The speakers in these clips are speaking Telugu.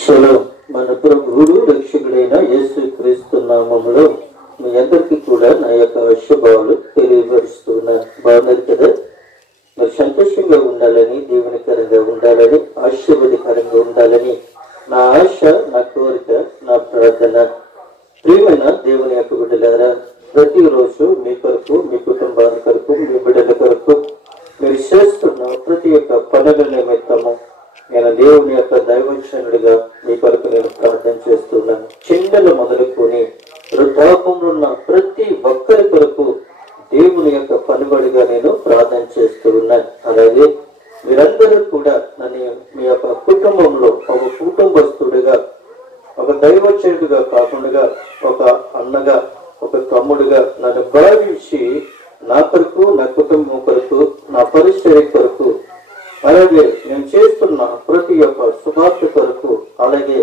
షలోమ్. మన ప్రభువుడు రక్షకుడైన యేసు క్రీస్తు నామములో మీ అందరికీ కూడా నా యొక్క శుభాలు తెలియపరుస్తున్నాను. బాగున్నారు కదా? మరి సంతోషంగా ఉండాలని, దీవెనకరంగా ఉండాలని, ఆశీర్వాదకరంగా ఉండాలని నా ఆశ, నా కోరిక, నా ప్రార్థన. ప్రియమైన దేవుని యొక్క బిడ్డలారా, ప్రతిరోజు మీ కొరకు, మీ కుటుంబాల కొరకు, మీ బిడ్డల కొరకు మీరు చేస్తున్న ప్రతి ఒక్క పనుల నిమిత్తము నేను దేవుని యొక్క దైవజనుడిగా మీ కొరకు నేను ప్రార్థన చేస్తున్నాను. చిన్నలు మొదలుకొని వృద్ధాపంలో ఉన్న ప్రతి ఒక్కరి కొరకు దేవుని యొక్క పనిబడిగా నేను ప్రార్థన చేస్తూ ఉన్నాను. అలాగే మీరందరూ కూడా నన్ను మీ యొక్క కుటుంబంలో ఒక కుటుంబస్తుడిగా, ఒక దైవజనుడిగా కాకుండా ఒక అన్నగా, ఒక తమ్ముడిగా నన్ను భావించి నా కొరకు, నా కుటుంబం కొరకు, నా పరిచర్య కొరకు, అలాగే నేను చేస్తున్న ప్రతి ఒక్క శుభార్త కొరకు, అలాగే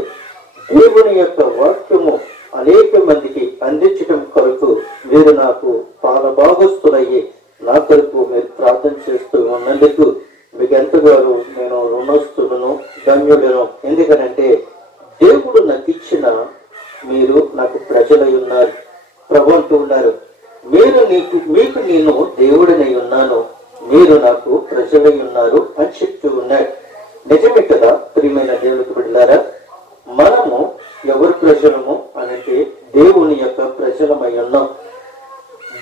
దేవుని యొక్క వాక్యము అనేక మందికి అందించడం కొరకు మీరు నాకు పాలభాగస్తులయ్యి నా కొరకు మీరు ప్రార్థన చేస్తూ ఉన్నందుకు మీకు ఎంతగానో నేను రుణస్తులను, ధన్యులను. ఎందుకనంటే దేవుడు నాకు ఇచ్చిన మీరు నాకు ప్రజలై ఉన్నారు. ప్రభు అంటూ ఉన్నారు, మీకు నేను దేవుడినై ఉన్నాను, మీరు నాకు ప్రజలై ఉన్నారు అని చెప్తూ ఉన్నాడు. నిజమే కదా ప్రియమైన దేవుడికి బిడ్డలారా? మనము ఎవరు ప్రజలము అంటే దేవుని యొక్క ప్రజలమై ఉన్నాం.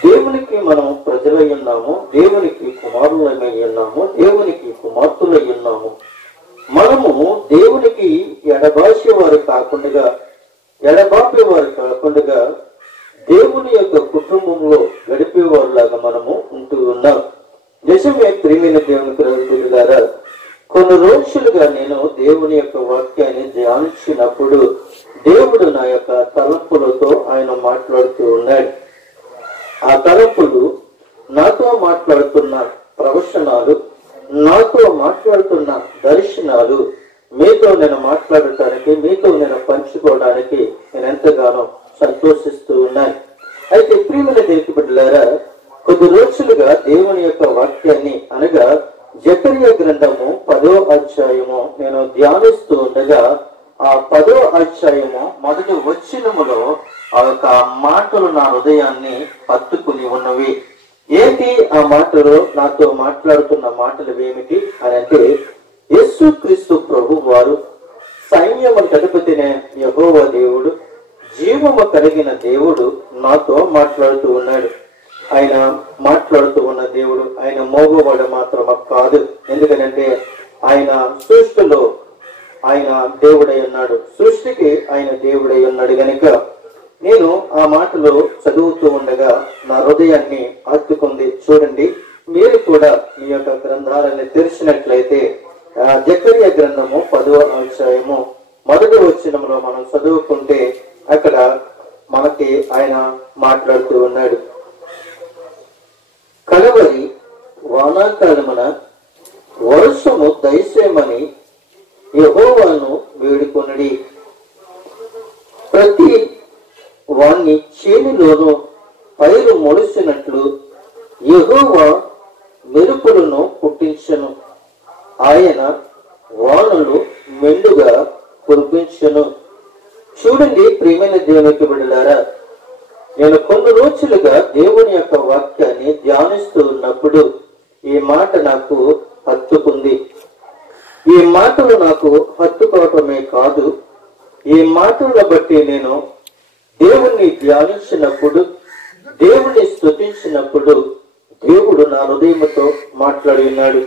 దేవునికి మనం ప్రజలై ఉన్నాము, దేవునికి కుమారులమై ఉన్నాము, దేవునికి కుమార్తెలై ఉన్నాము. మనము దేవునికి ఎడబాసేవారు కాకుండా, ఎడబాపేవారు కాకుండా దేవుని యొక్క కుటుంబంలో గడిపేవారులాగా మనము ఉంటూ ఉన్నాం. నిజమే ప్రియమైన దేవునికి బిడ్డలారా, కొన్ని రోజులుగా నేను దేవుని యొక్క వాక్యాన్ని ధ్యానించినప్పుడు దేవుడు నా యొక్క తలంపులతో ఆయన మాట్లాడుతూ ఉన్నాడు. ఆ తలంపులు నాతో మాట్లాడుతున్న ప్రవచనాలు, నాతో మాట్లాడుతున్న దర్శనాలు మీతో నేను మాట్లాడటానికి, మీతో నేను పంచుకోవడానికి నేను ఎంతగానో సంతోషిస్తూ ఉన్నాను. అయితే ప్రియమైన దేవునికి బిడ్డలారా, కొద్ది రోజులుగా దేవుని యొక్క వాక్యాన్ని అనగా జకర్యా గ్రంథము 10వ అధ్యాయము నేను ధ్యానిస్తూ ఉండగా, ఆ 10వ అధ్యాయము మొదటి వచనములో ఆ యొక్క మాటలు నా హృదయాన్ని పట్టుకుని ఉన్నవి. ఏంటి ఆ మాటలు? నాతో మాట్లాడుతున్న మాటలు ఏమిటి అని అంటే, యేసుక్రీస్తు ప్రభు వారు సైన్యములకు అధిపతినే యెహోవా దేవుడు, జీవము కలిగిన దేవుడు నాతో మాట్లాడుతూ ఉన్నాడు. ఆయన మాట్లాడుతూ ఉన్న దేవుడు ఆయన మోగవాడు మాత్రం కాదు. ఎందుకంటే ఆయన సృష్టిలో ఆయన దేవుడై ఉన్నాడు, సృష్టికి ఆయన దేవుడై ఉన్నాడు గనుక నేను ఆ మాటలు చదువుతూ ఉండగా నా హృదయాన్ని హత్తుకుంది. చూడండి, మీరు కూడా ఈ యొక్క గ్రంథాలని తెరిచినట్లయితే జకర్యా గ్రంథము 10వ అధ్యాయము మొదటి వచనంలో మనం చదువుకుంటే అక్కడ మనకి ఆయన మాట్లాడుతూ ఉన్నాడు. కలవరి వానాకాలమున వర్షము దయచేయమని యెహోవాను వేడుకొనుడి. ప్రతి వాణ్ణి చేనిలోను పైరు మొలిసినట్లు యెహోవా మెరుపులను పుట్టించెను. ఆయన వానలు మెండుగా కురిపించెను. చూడండి ప్రియమైన దేవునికి బిడ్డలారా, నేను కొన్ని రోజులుగా దేవుని యొక్క వాక్యాన్ని ధ్యానిస్తూ ఉన్నప్పుడు ఈ మాట నాకు హత్తుకుంది. ఈ మాటలు నాకు హత్తుకోవటమే కాదు, ఈ మాటలను బట్టి నేను దేవుణ్ణి ధ్యానించినప్పుడు, దేవుణ్ణి స్తుతించినప్పుడు దేవుడు నా హృదయంతో మాట్లాడి ఉన్నాడు.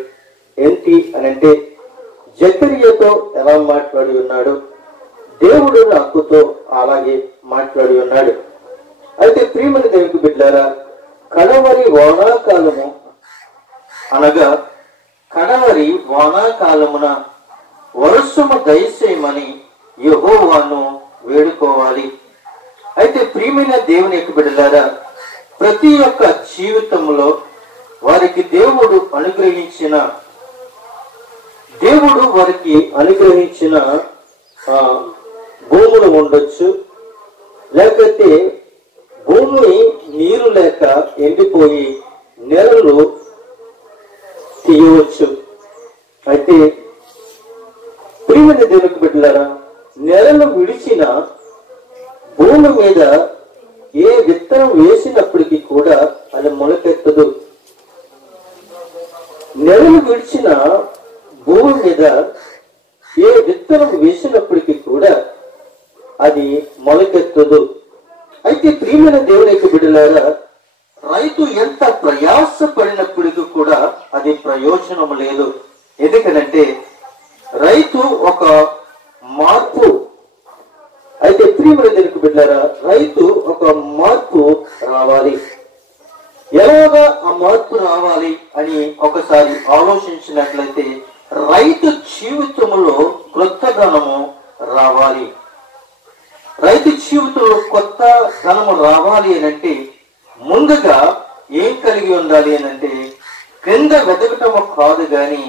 ఏంటి అనంటే, జకర్యాతో ఎలా మాట్లాడి ఉన్నాడు, దేవుడు నాకుతో అలాగే మాట్లాడి ఉన్నాడు. అయితే ప్రియమైన దేవునికి బిడ్డలారా, కడవరి వానాకాలము అనగా కడవరి వానాకాలమున వర్షము దయచేయమని యెహోవాను వేడుకోవాలి. అయితే ప్రియమైన దేవుని యొక్క బిడ్డలారా, ప్రతి ఒక్క జీవితంలో వారికి దేవుడు అనుగ్రహించిన భూములు ఉండొచ్చు, లేకపోతే భూమి నీరు లేక ఎండిపోయి నెలలు తీయవచ్చు. అయితే ప్రియమైన దేవునికి బిడ్డలారా, నెలను విడిచిన భూమి మీద ఏ విత్తనం వేసినప్పటికీ కూడా అది మొలకెత్తదు. నెలను విడిచిన భూమి మీద ఏ విత్తనం వేసినప్పటికీ కూడా అది మొలకెత్తదు. అయితే ప్రియమైన దేవుని యొక్క బిడ్డలారా, రైతు ఎంత ప్రయాసపడినప్పటికీ కూడా అది ప్రయోజనం లేదు. ఎందుకనంటే రైతు ఒక మార్పు, అయితే ప్రియమైన దేవునికి బిడ్డలారా, రైతు ఒక మార్పు రావాలి. ఎలాగా ఆ మార్పు రావాలి అని ఒకసారి ఆలోచించినట్లయితే రైతు జీవితంలో కొత్త ధనము రావాలి. రైతు జీవితంలో కొత్త ధనము రావాలి అనంటే ముందుగా ఏం కలిగి ఉండాలి అనంటే క్రింద వెతకటము కాదు గాని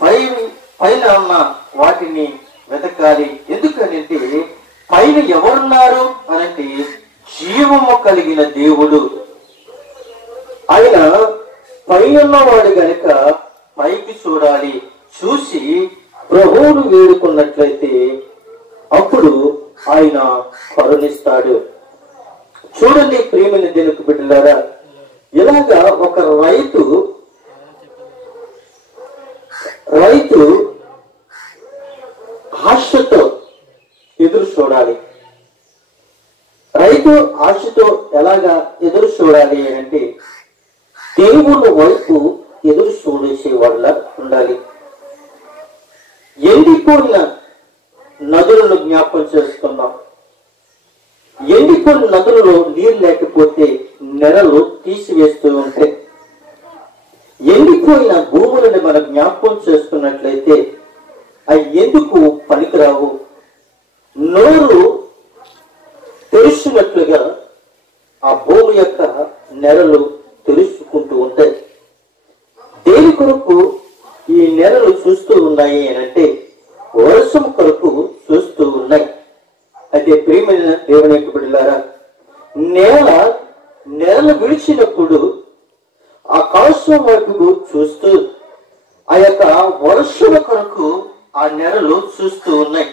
పైన ఉన్న వాటిని వెతకాలి. ఎందుకనంటే పైన ఎవరున్నారు అనంటే జీవము కలిగిన దేవుడు. ఆయన పైన వాడు గనుక పైకి చూడాలి. చూసి ప్రభువును వేడుకున్నట్లయితే అప్పుడు ఆయన కరుణిస్తాడు. చూడండి ప్రియమైన దేవునికి బిడ్డలారా, ఇలాగా ఒక రైతు ఆశతో ఎదురు చూడాలి. రైతు ఆశతో ఎలాగా ఎదురు చూడాలి అంటే దేవుని వైపు ఎదురు చూడేసే వాళ్ళ ఉండాలి. ఎండిపోయిన నదులను జ్ఞాపకం చేసుకున్నాం. ఎండిపోయిన నదులలో నీరు లేకపోతే నెరలు తీసివేస్తూ ఉంటే, ఎండిపోయిన భూములను మనం జ్ఞాపకం చేసుకున్నట్లయితే అవి ఎందుకు పనికిరావు? నోరు తెరుచున్నట్లుగా ఆ భూమి యొక్క నెరలు తెలుసుకుంటూ ఉంటాయి. దేని కొరకు ఈ నెరలు చూస్తూ ఉన్నాయి అనంటే వర్షం కొరకు చూస్తూ ఉన్నాయి. అయితే ప్రియమైన దేవుని యొక్క బిడ్డలారా, నెరలు విడిచినప్పుడు ఆకాశం వైపు చూస్తూ ఆ యొక్క వర్షం కొరకు ఆ నెరలు చూస్తూ ఉన్నాయి.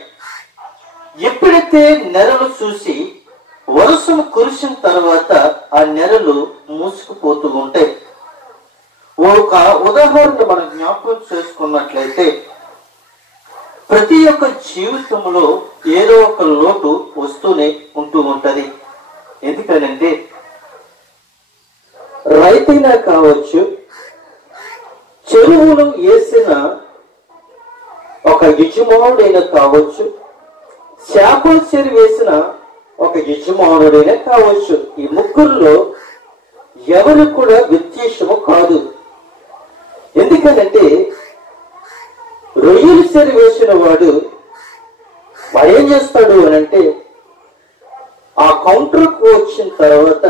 ఎప్పుడైతే నెరలు చూసి వర్షం కురిసిన తర్వాత ఆ నెరలు మూసుకుపోతూ ఉంటాయి. ఒక ఉదాహరణ మనం జ్ఞాపకం చేసుకున్నట్లయితే ప్రతి ఒక్క జీవితంలో ఏదో ఒక లోటు వస్తూనే ఉంటూ ఉంటది. ఎందుకనంటే రైతైనా కావచ్చు, చెరువులు వేసిన ఒక యజమానుడైనా కావచ్చు, చేపల చెరువు వేసిన ఒక యజమానుడైనా కావచ్చు, ఈ ముగ్గురులో ఎవరు కూడా వ్యత్యాసము కాదు. ఎందుకనంటే రొయ్యలు చెరువు వేసిన వాడు ఏం చేస్తాడు అనంటే ఆ కౌంటర్కు వచ్చిన తర్వాత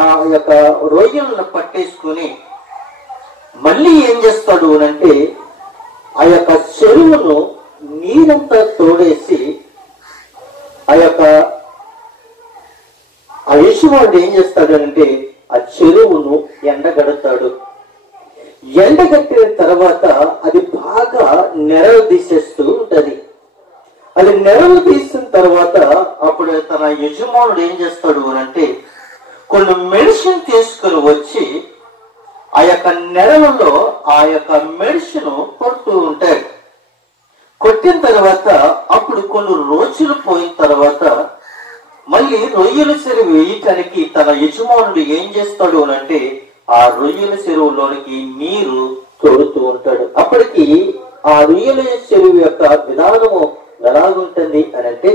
ఆ యొక్క రొయ్యలను పట్టేసుకుని మళ్ళీ ఏం చేస్తాడు అనంటే ఆ యొక్క చెరువును నీరంతా తోడేసి ఆ యజమానుడు ఏం చేస్తాడు అంటే ఆ చెరువును ఎండగడతాడు. ఎండగట్టిన తర్వాత అది బాగా నెరలు తీసేస్తూ ఉంటది. అది నెరలు తీసిన తర్వాత అప్పుడు తన యజమానుడు ఏం చేస్తాడు అంటే కొన్ని మెడిసిన్ తీసుకుని వచ్చి ఆ యొక్క నెరలలో ఆ యొక్క మెడిసిన్ కొడుతూ ఉంటాడు. కొట్టిన తర్వాత అప్పుడు కొన్ని రోజులు పోయిన తర్వాత మళ్ళీ రొయ్యల చెరువు వేయటానికి తన యజమానుడు ఏం చేస్తాడు అంటే ఆ రొయ్యల చెరువులోనికి నీరు తోడుతూ ఉంటాడు. అప్పటికి ఆ రొయ్యల చెరువు యొక్క విధానము ఎలాగుంటుంది అనంటే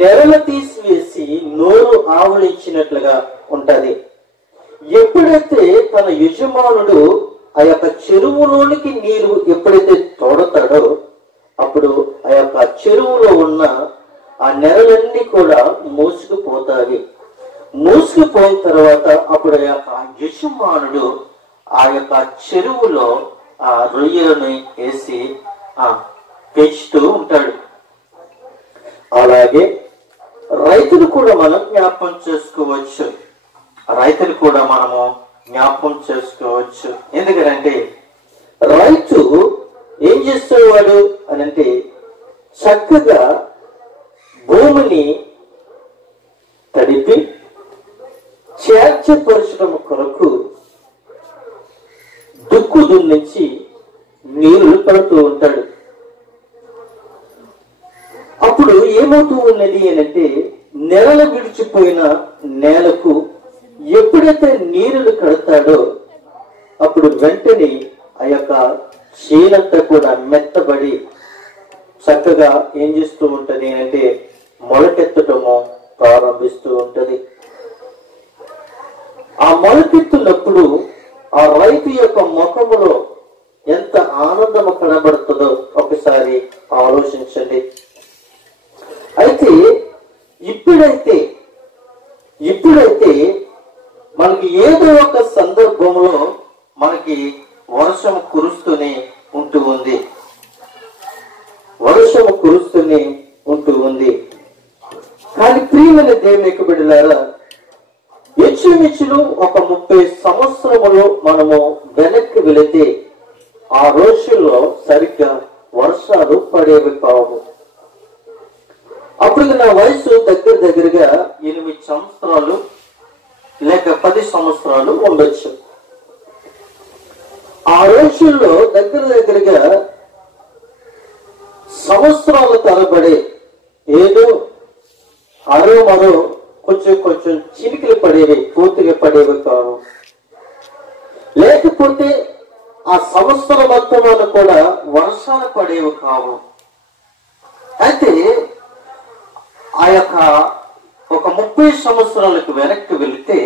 నెరలు తీసివేసి నోరు ఆవలించినట్లుగా ఉంటది. ఎప్పుడైతే తన యజమానుడు ఆ యొక్క చెరువులోనికి నీరు ఎప్పుడైతే తోడతాడో అప్పుడు ఆ యొక్క చెరువులో ఉన్న ఆ నెరలన్నీ కూడా మూసుకుపోతాయి. మూసుకుపోయిన తర్వాత అప్పుడు ఆ యొక్క యజమానుడు ఆ యొక్క చెరువులో ఆ రొయ్యలను వేసి పెంచుతూ ఉంటాడు. అలాగే రైతులు కూడా మనం జ్ఞాపకం చేసుకోవచ్చు. రైతులు కూడా మనము జ్ఞాపకం చేసుకోవచ్చు. ఎందుకంటే రైతు ఏం చేసేవాడు అనంటే చక్కగా భూమిని తడిపి చేర్చపరచడం కొరకు దుక్కు దున్నించి నీళ్లు పడుతూ ఉంటాడు. అప్పుడు ఏమవుతూ ఉన్నది అంటే నెలల విడిచిపోయిన నేలకు ఎప్పుడైతే నీరులు కడతాడో అప్పుడు వెంటనే ఆ యొక్క చేనంతా కూడా మెత్తబడి చక్కగా ఏం చేస్తూ ఉంటది అంటే మొలకెత్తటము ప్రారంభిస్తూ ఉంటది. ఆ మొలకెత్తున్నప్పుడు ఆ రైతు యొక్క ముఖములో ఎంత ఆనందము కనబడుతుందో ఒకసారి ఆలోచించండి. అయితే ఇప్పుడైతే మనకి ఏదో ఒక సందర్భంలో మనకి వర్షం కురుస్తూనే ఉంటూ ఉంది. కానీ ప్రియమైన దేవుని యొక్క బిడ్డలారా, ఇంచుమించులు ఒక 30 సంవత్సరములు మనము వెనక్కి వెళితే ఆ రోజుల్లో సరిగ్గా వర్షాలు పడేవి కావు. అప్పుడు నా వయసు దగ్గరగా 8 సంవత్సరాలు లేక 10 సంవత్సరాలు ఉండొచ్చు. ఆ రోజుల్లో దగ్గరగా సంవత్సరాల తరబడి ఏదో మరో కొంచెం చిలికలు పడేవి, పూర్తిగా పడేవి కావు. లేకపోతే ఆ సంవత్సరం మొత్తంలో కూడా వర్షాలు పడేవి కావు. అయితే ఆ యొక్క ఒక 30 సంవత్సరాలకు వెనక్కి వెళితే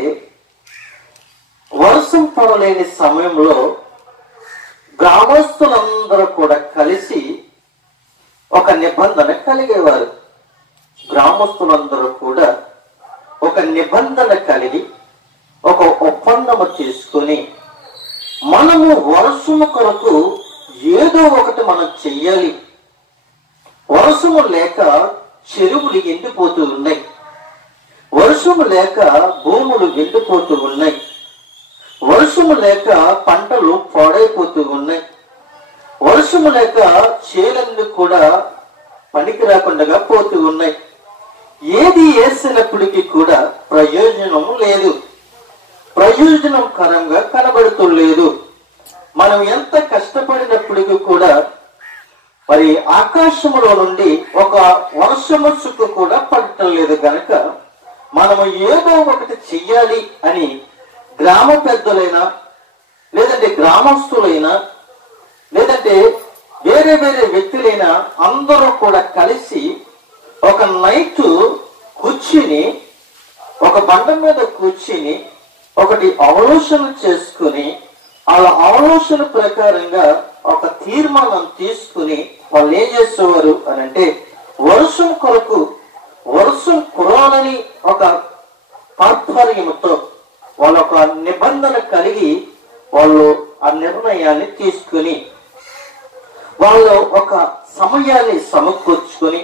వర్షం పడలేని సమయంలో గ్రామస్తులందరూ కూడా కలిసి ఒక నిబంధన కలిగేవారు. గ్రామస్తులందరూ కూడా ఒక నిబంధన కలిగి ఒక ఒప్పందము తీసుకొని మనము వర్షము కొరకు ఏదో ఒకటి మనం చెయ్యాలి. వర్షము లేక చెరువులు ఎండిపోతూ ఉన్నాయి, వర్షము లేక భూములు ఎండిపోతూ ఉన్నాయి, వర్షము లేక పంటలు పాడైపోతూ ఉన్నాయి, వర్షము లేక చేలన్నీ కూడా పనికి రాకుండా పోతూ ఉన్నాయి. ఏది వేసినప్పటికీ కూడా ప్రయోజనం లేదు, ప్రయోజనకరంగా కనబడుతూ లేదు. మనం ఎంత కష్టపడినప్పటికీ కూడా మరి ఆకాశములో నుండి ఒక వర్షము చుక్క కూడా పడటం లేదు. కనుక మనము ఏదో ఒకటి చెయ్యాలి అని గ్రామ పెద్దలైనా లేదంటే గ్రామస్తులైనా లేదంటే వేరే వ్యక్తులైనా అందరూ కూడా కలిసి ఒక నైట్ కూర్చుని ఒక బండ మీద కూర్చుని ఒకటి ఆలోచన చేసుకుని వాళ్ళ ఆలోచన ప్రకారంగా ఒక తీర్మానం తీసుకుని వాళ్ళు ఏం చేసేవారు అని అంటే వర్షం కొరకు వర్షం కురాలని ఒక తాత్పర్యంతో వాళ్ళ ఒక నిబంధన కలిగి వాళ్ళు ఆ నిర్ణయాన్ని తీసుకుని వాళ్ళు ఒక సమయాన్ని సమకూర్చుకొని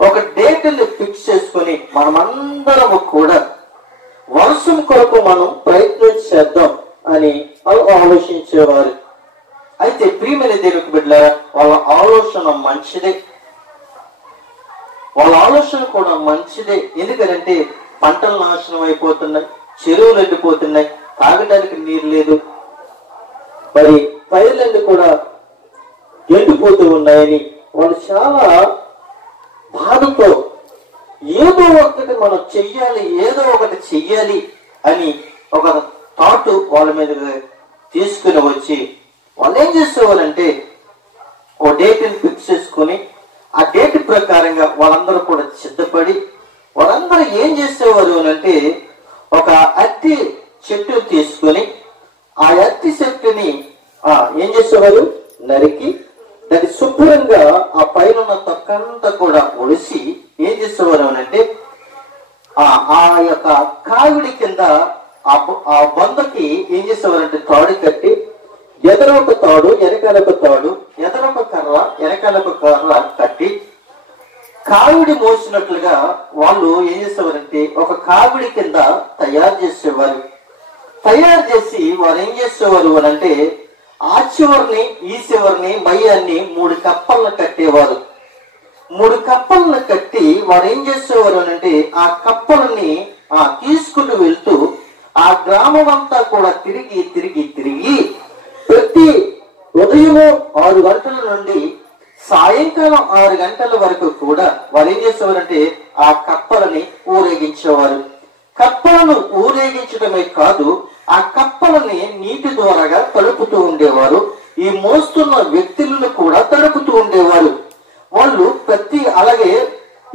ఒక డేట్ని ఫిక్స్ చేసుకొని మనమందరము కూడా వర్షం కొరకు మనం ప్రయత్నం చేద్దాం అని ఆలోచించేవారు. అయితే ప్రియమైన దేవునికి బిడ్డలారా, వాళ్ళ ఆలోచన మంచిదే, వాళ్ళ ఆలోచన కూడా మంచిదే. ఎందుకంటే పంటలు నాశనం అయిపోతున్నాయి, చెరువులు ఎండిపోతున్నాయి, తాగడానికి నీరు లేదు, మరి పైర్లన్నీ కూడా ఎండిపోతూ ఉన్నాయని వాళ్ళు చాలా బాధతో ఏదో ఒకటి మనం చెయ్యాలి అని ఒక థాట్ వాళ్ళ మీద తీసుకుని వచ్చి వాళ్ళు ఏం చేసేవాళ్ళంటే ఓ డేట్ని ఫిక్స్ చేసుకొని ఆ డేట్ ప్రకారంగా వాళ్ళందరూ కూడా సిద్ధపడి వాళ్ళందరూ ఏం చేసేవారు అంటే ఒక అట్టి చెట్టు తీసుకొని ఆ అట్టి చెట్టుని ఏం చేసేవారు నరికి దాన్ని శుభ్రంగా ఆ పైన ఉన్న తొక్కంతా కూడా ఒలిసి ఏం చేసేవారు అంటే ఆ యొక్క కావిడి కింద ఆ బొందకి ఏం చేసేవారంటే తాడు కట్టి ఎదరొక తాడు వెనకాలొక తాడు, ఎదరొక కర్ర వెనకాలొక కర్ర కట్టి కావిడి మోసినట్లుగా వాళ్ళు ఏం చేసేవారంటే ఒక కావిడి కింద తయారు చేసేవారు. తయారు చేసి వారు ఏం చేసేవారు అంటే ఆ చివరిని ఈ చివరిని మయ్యాన్ని 3 కప్పలను కట్టేవారు. 3 కప్పలను కట్టి వారు ఏం చేసేవారు అంటే ఆ కప్పలని తీసుకుని వెళ్తూ ఆ గ్రామం అంతా కూడా తిరిగి తిరిగి తిరిగి ప్రతి ఉదయము 6 గంటల నుండి సాయంకాలం 6 గంటల వరకు కూడా వారు ఏం చేసేవారంటే ఆ కప్పలని ఊరేగించేవారు. కప్పలను ఊరేగించడమే కాదు, ఆ కప్పలని నీటి ద్వారాగా తడుపుతూ ఉండేవారు. ఈ మోస్తున్న వ్యక్తులను కూడా తడుపుతూ ఉండేవారు. వాళ్ళు అలాగే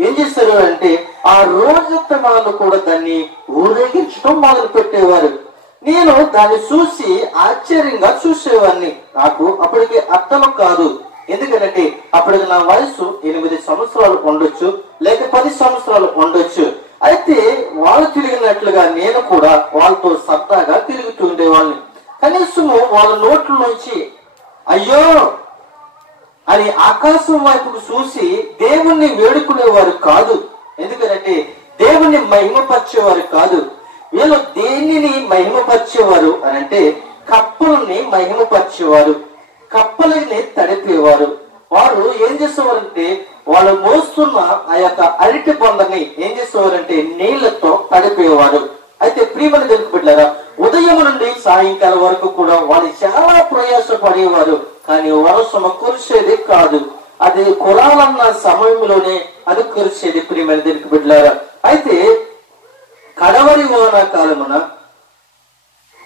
ఏం చేస్తారు అంటే ఆ రోజంతా కూడా దాన్ని ఊరేగించడం మొదలు పెట్టేవారు. నేను దాన్ని చూసి ఆశ్చర్యంగా చూసేవాడిని. నాకు అప్పటికి అర్థం కాదు. ఎందుకంటే అప్పటికి నా వయసు 8 సంవత్సరాలు ఉండొచ్చు, లేక 10 సంవత్సరాలు ఉండొచ్చు. అయితే వాళ్ళు తిరిగినట్లుగా నేను కూడా వాళ్ళతో సరదాగా తిరుగుతూ ఉండేవాడిని. కనీసము వాళ్ళ నోట్ల నుంచి అయ్యో అని ఆకాశం వైపుకు చూసి దేవుణ్ణి వేడుకునేవారు కాదు. ఎందుకంటే దేవుణ్ణి మహిమపరిచేవారు కాదు. వీళ్ళు దేనిని మహిమపరిచేవారు అని అంటే కప్పలని మహిమపరిచేవారు, కప్పలని తడిపేవారు. వారు ఏం చేసేవారంటే వాళ్ళు మోస్తున్న ఆ యొక్క అరటి బొందని ఏం చేసేవారంటే నీళ్లతో తడిపేవారు. అయితే ప్రియమని తెలుపుబడ్డారా, ఉదయం నుండి సాయంకాలం వరకు కూడా వాళ్ళు చాలా ప్రయాసపడేవారు. కానీ వర్షం కురిసేది కాదు. అది కురాలన్న సమయంలోనే అది కురిసేది. ప్రియమని తెలుపుబడ్డారా, అయితే కడవరి వానాకాలమున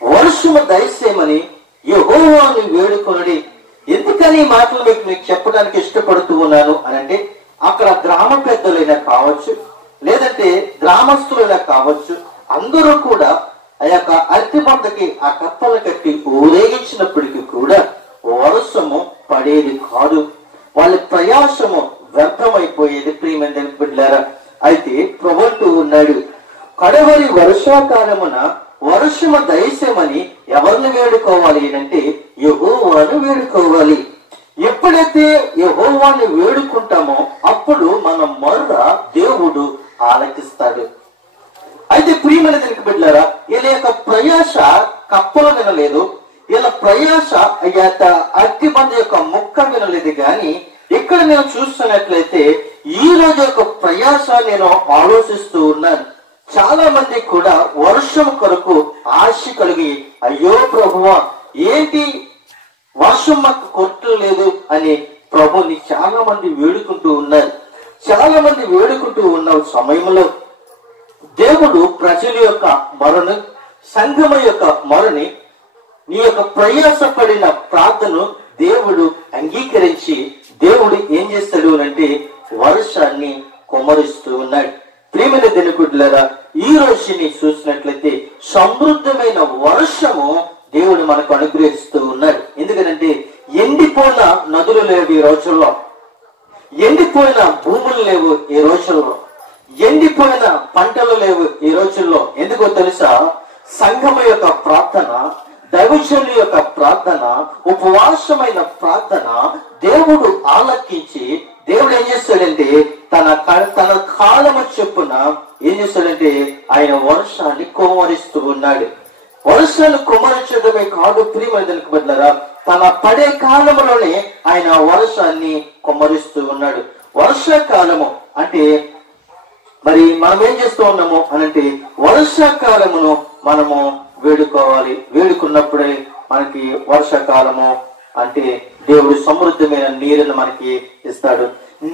వర్షము దయచేయమని యెహోవాను వేడుకొనుడి. ఎందుకని ఈ మాటలు మీకు చెప్పడానికి ఇష్టపడుతూ ఉన్నాను అని అంటే అక్కడ గ్రామ పెద్దలైనా కావచ్చు, లేదంటే గ్రామస్తులైనా కావచ్చు, అందరూ కూడా ఆ యొక్క అరటి బండకి ఆ కప్పలు కట్టి ఊరేగించినప్పటికీ కూడా వర్షము పడేది కాదు. వాళ్ళ ప్రయాసము వ్యర్థమైపోయేది. ప్రియమైన బిడ్డలారా, అయితే ప్రభువుతూ ఉన్నాడు, కడవరి వర్షాకాలమున వర్షము దయచేయమని ఎవరిని వేడుకోవాలి అంటే యెహోవాను వేడుకోవాలి. ఎప్పుడైతే యెహోవాను వేడుకుంటామో అప్పుడు మన మొర్ర దేవుడు ఆలకిస్తాడు. అయితే ప్రియమైన బిడ్డలారా, వీళ్ళ యొక్క ప్రయాస కప్పలు వినలేదు, వీళ్ళ ప్రయాస అరటి బండ యొక్క ముక్క వినలేదు. కానీ ఇక్కడ నేను చూస్తున్నట్లయితే ఈ రోజు యొక్క ప్రయాస నేను ఆలోచిస్తూ ఉన్నాను. చాలా మంది కూడా వర్షం కొరకు ఆశ కలిగి అయ్యో ప్రభువా ఏంటి వర్షం మాకు కొట్టలేదు అని ప్రభుని చాలా మంది వేడుకుంటూ ఉన్నారు. చాలా మంది వేడుకుంటూ ఉన్న సమయంలో దేవుడు ప్రజల యొక్క మొరను, సంఘం యొక్క మొరని, నీ యొక్క ప్రయాసపడిన ప్రార్థనను దేవుడు అంగీకరించి దేవుడు ఏం చేస్తాడు అంటే వర్షాన్ని కుమ్మరిస్తూ ఉన్నాడు. ప్రియమైన దేవులారా, ఈ రోజుని చూసినట్లయితే సమృద్ధమైన వర్షము దేవుడు మనకు అనుగ్రహిస్తూ ఉన్నాడు. ఎందుకంటే ఎండిపోయిన నదులు లేవు ఈ రోజుల్లో, ఎండిపోయిన భూములు లేవు ఈ రోజుల్లో, ఎండిపోయిన పంటలు లేవు ఈ రోజుల్లో. ఎందుకో తెలుసా? సంఘం యొక్క ప్రార్థన, దైవజనుల యొక్క ప్రార్థన, ఉపవాసమైన ప్రార్థన దేవుడు ఆలకించి దేవుడు ఏం చేస్తాడంటే తన కాలము చొప్పున ఏం చేస్తాడంటే ఆయన వర్షాన్ని కుమ్మరిస్తూ ఉన్నాడు. వర్షాన్ని కుమ్మరించడమే కాదు ప్రియమైన బిడ్డలారా, తన పడే కాలంలోనే ఆయన వర్షాన్ని కుమ్మరిస్తూ ఉన్నాడు. వర్షాకాలము అంటే మరి మనం ఏం చేస్తూ ఉన్నాము అనంటే వర్షాకాలమును మనము వేడుకోవాలి. వేడుకున్నప్పుడే మనకి వర్షాకాలము అంటే దేవుడు సమృద్ధమైన నీరును మనకి ఇస్తాడు.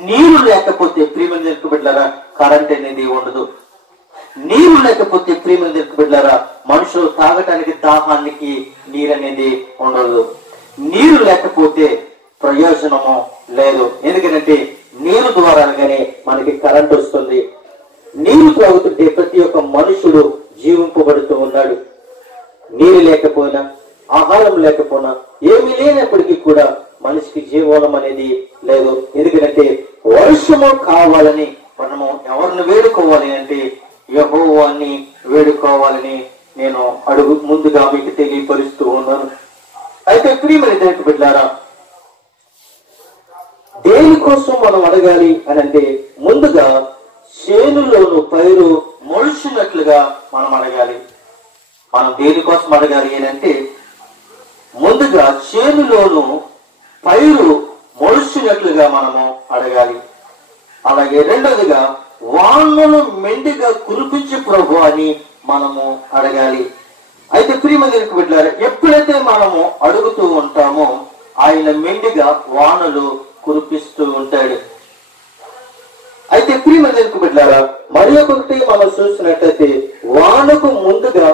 నీరు లేకపోతే ప్రియమైన బిడ్డలారా కరెంట్ అనేది ఉండదు. నీరు లేకపోతే ప్రియమైన బిడ్డలారా మనుషులు తాగటానికి దాహానికి నీరు అనేది ఉండదు. నీరు లేకపోతే ప్రయోజనము లేదు. ఎందుకంటే నీరు ద్వారాగానే మనకి కరెంట్ వస్తుంది. నీరు త్రాగుతుంటే ప్రతి ఒక్క మనుషుడు జీవింపబడుతూ ఉన్నాడు. నీరు లేకపోయినా, ఆహారం లేకపోయినా, ఏమీ లేనప్పటికీ కూడా మనిషికి జీవనం అనేది లేదు. ఎందుకంటే వర్షము కావాలని మనము ఎవరిని వేడుకోవాలి అంటే యెహోవాని వేడుకోవాలని నేను ముందుగా మీకు తెలియపరుస్తూ ఉన్నాను. అయితే ప్రియమైన బిడ్డలారా, దేనికోసం మనం అడగాలి అని అంటే ముందుగా చేనులోను పైరు మొలిచినట్లుగా మనం అడగాలి. మనం దేనికోసం అడగాలి అని అంటే ముందుగా చేనులోను పైరు మొలిచినట్లుగా మనము అడగాలి. అలాగే రెండోదిగా వానను మెండుగా కురిపించు ప్రభు అని మనము అడగాలి. అయితే ప్రియమైన బిడ్డలారా, ఎప్పుడైతే మనము అడుగుతూ ఉంటామో ఆయన మెండుగా వానలు కురిపిస్తూ ఉంటాడు. అయితే ప్రియమైన బిడ్డలారా, మరి ఒకటి మనం చూసినట్లయితే వానకు ముందుగా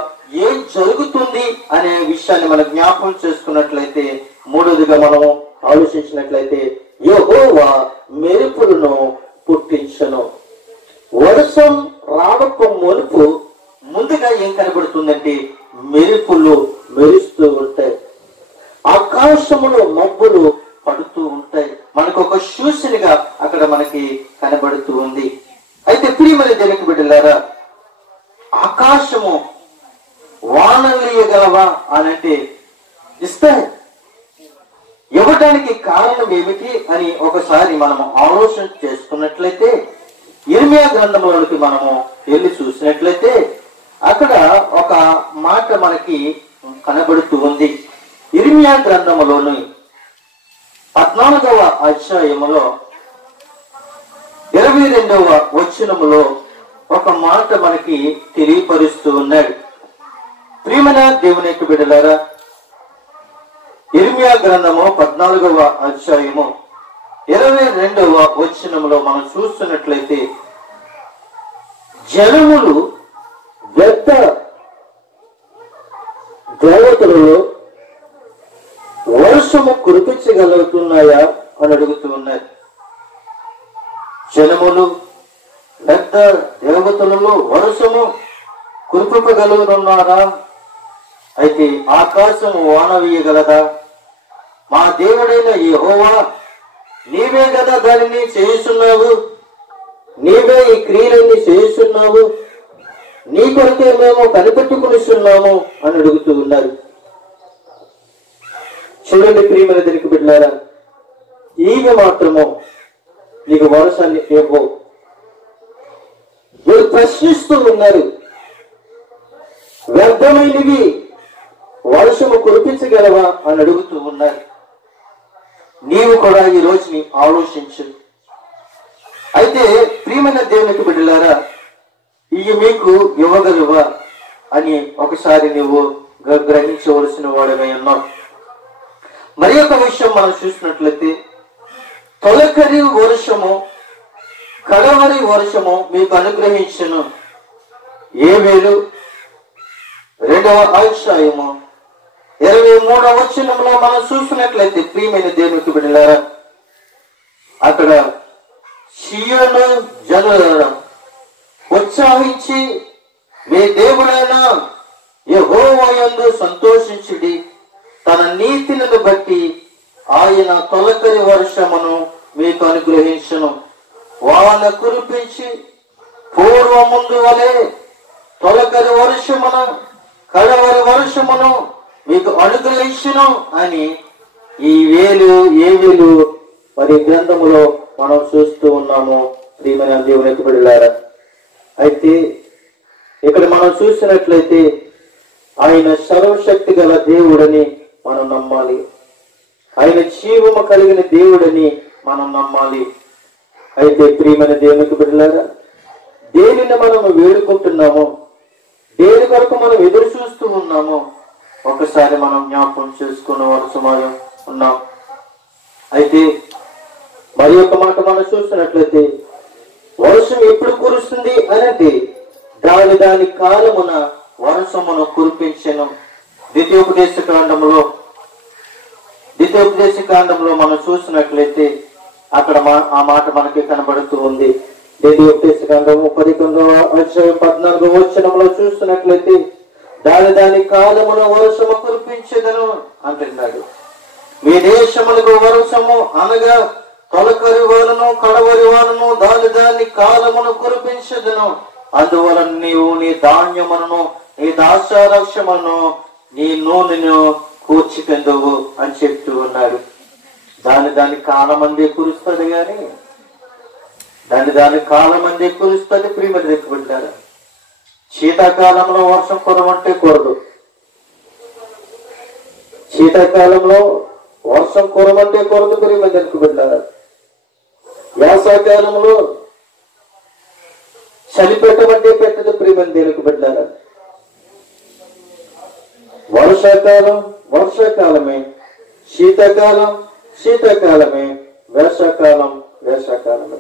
ఏం జరుగుతుంది అనే విషయాన్ని మనం జ్ఞాపకం చేసుకున్నట్లయితే, మూడోదిగా మనం ఆలోచించినట్లయితే యెహోవా మెరుపులను పుట్టించను. వర్షం రావక మునుపు ముందుగా ఏం కనబడుతుందంటే మెరుపులు మెరుస్తూ ఉంటాయి, ఆకాశములో మబ్బులు పడుతూ ఉంటాయి. మనకు ఒక సూచనగా అక్కడ మనకి కనబడుతూ ఉంది. అయితే ప్రియమైన దేవుని బిడ్డలారా, ఆకాశము వానలు ఇయ్యగలవా అనంటే ఇస్తాయి. ఇవ్వడానికి కారణం ఏమిటి అని ఒకసారి మనము ఆలోచన చేసుకున్నట్లయితే, ఇర్మియా గ్రంథంలోనికి మనము వెళ్ళి చూసినట్లయితే అక్కడ ఒక మాట మనకి కనబడుతూ ఉంది. ఇర్మియా గ్రంథములోని 14వ అధ్యాయములో 22వ వచనములో ఒక మాట మనకి తెలియపరుస్తూ ఉన్నాడు. ప్రియమైన దేవుని యొక్క బిడ్డలారా, ఇర్మియా గ్రంథము 14వ అధ్యాయము 22వ వచనములో మనం చూస్తున్నట్లయితే, జనములు వ్యర్థ దేవతలలో వర్షము కురిపించగలుగుతున్నాయా అని అడుగుతూ ఉన్నారు. జనములు పెద్ద దేవతలలో వర్షము కురిపించగలుగుతున్నారా? అయితే ఆకాశం వాన వేయగలదా? మా దేవుడైన యెహోవా నీవే కదా దానిని చేస్తున్నావు, నీవే ఈ క్రియలన్నీ చేస్తున్నావు, నీ కొరకే మేము కనిపెట్టుకునిస్తున్నాము అని అడుగుతూ ఉన్నారు. చూడండి ప్రియమైన దేవుని బిడ్డలారా, ఈమె మాత్రము నీకు వర్షాన్ని ఇవ్వవు. వీళ్ళు ప్రశ్నిస్తూ ఉన్నారు, వ్యర్థమైనవి వర్షము కురిపించగలవా అని అడుగుతూ ఉన్నారు. నీవు కూడా ఈ రోజుని ఆలోచించు. అయితే ప్రియమైన దేవునికి బిడ్డలారా, ఇవి మీకు ఇవ్వగలవా అని ఒకసారి నువ్వు గ్రహించవలసిన వాడమై ఉన్నావు. మరి ఒక విషయం మనం చూసినట్లయితే, తొలకరి వర్షము కడవరి వర్షము మీకు అనుగ్రహించను. యోవేలు 2వ అధ్యాయము 23వ వచనంలో మనం చూసినట్లయితే, ప్రియమైన దేవునికి బిడ్డలారా, అక్కడ సీయోను జనులారా ఉత్సాహించి మీ దేవుడైన యెహోవా యందు సంతోషించుడి, తన నీతిని బట్టి ఆయన తొలకరి వర్షమును మీకు అనుగ్రహించును. వాన కురిపించి పూర్వముందు వలె తొలకరి వర్షమును కడవరి వర్షమును మీకు అనుగ్రహించును అని ఈ యోవేలు మరి గ్రంథములో మనం చూస్తూ ఉన్నాము. ప్రియమైన దేవునికి బిడ్డలారా, అయితే ఇక్కడ మనం చూసినట్లయితే ఆయన సర్వశక్తి గల దేవుడని మనం నమ్మాలి. ఆయన జీవము కలిగిన దేవుడని మనం నమ్మాలి. అయితే ప్రియమైన దేవునికి బిడ్డలారా, దేనిని మనం వేడుకుంటున్నామో, దేని కొరకు మనం ఎదురు చూస్తూ ఉన్నామో ఒకసారి మనం జ్ఞాపకం చేసుకున్న వర్షమాయ ఉన్నాం. అయితే మరి ఒక మాట మనం చూసినట్లయితే, వర్షం ఎప్పుడు కురుస్తుంది అనంటే దాని కాలమున వర్షమును కురిపించను. ద్వితీయోపదేశ కాండంలో మనం చూసినట్లయితే అక్కడ ఆ మాట మనకి కనబడుతూ ఉంది. ద్వితీయోపదేశ కాండము 11వ అధ్యాయం 14వ వచనంలో చూసినట్లయితే, దాని కాలమున వర్షము కురిపించదను అంటున్నాడు. మీ దేశములకు వర్షము అనగా తొలకరి వానను కడవరి వానను దాని కాలమును కురిపించదను. అందువలన నీవు నీ ధాన్యములను నీ దాస్యారక్షములను నీ నూనెను కూర్చిపెందువు అని చెప్తూ ఉన్నాడు. దాని కాలమందే కురుస్తుంది, కానీ దాని కాలమందే కురుస్తుంది. ప్రియమైన దగ్గర శీతాకాలంలో వర్షం కురమంటే కురదు, శీతాకాలంలో వర్షం కురమంటే కురదు. ప్రియమైన దగ్గర వేసవకాలంలో చలి పెట్టమంటే పెట్టదు ప్రియమని దేనికి పెట్టారా. వర్షాకాలం వర్షాకాలమే, శీతాకాలం శీతాకాలమే, వేసవకాలం వేసవకాలమే.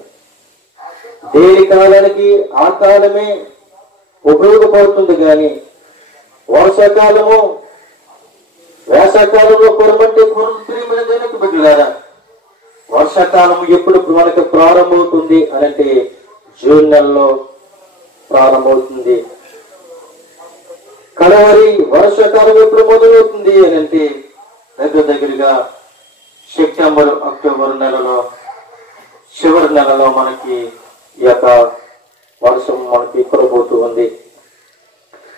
దేని కాలానికి ఆ కాలమే ఉపయోగపడుతుంది. కానీ వర్షాకాలము వేసవకాలంలో కొరమంటే కొరకు ప్రియమైన దేనికి పెట్టారా. వర్షాకాలం ఎప్పుడు మనకు ప్రారంభమవుతుంది అని అంటే జూన్ నెలలో ప్రారంభమవుతుంది. కడవరి వర్షాకాలం ఎప్పుడు మొదలవుతుంది అని అంటే దగ్గరగా సెప్టెంబర్ అక్టోబర్ నెలలో చివరి నెలలో మనకి ఈ యొక్క వర్షం మనకి కురబోతూ ఉంది.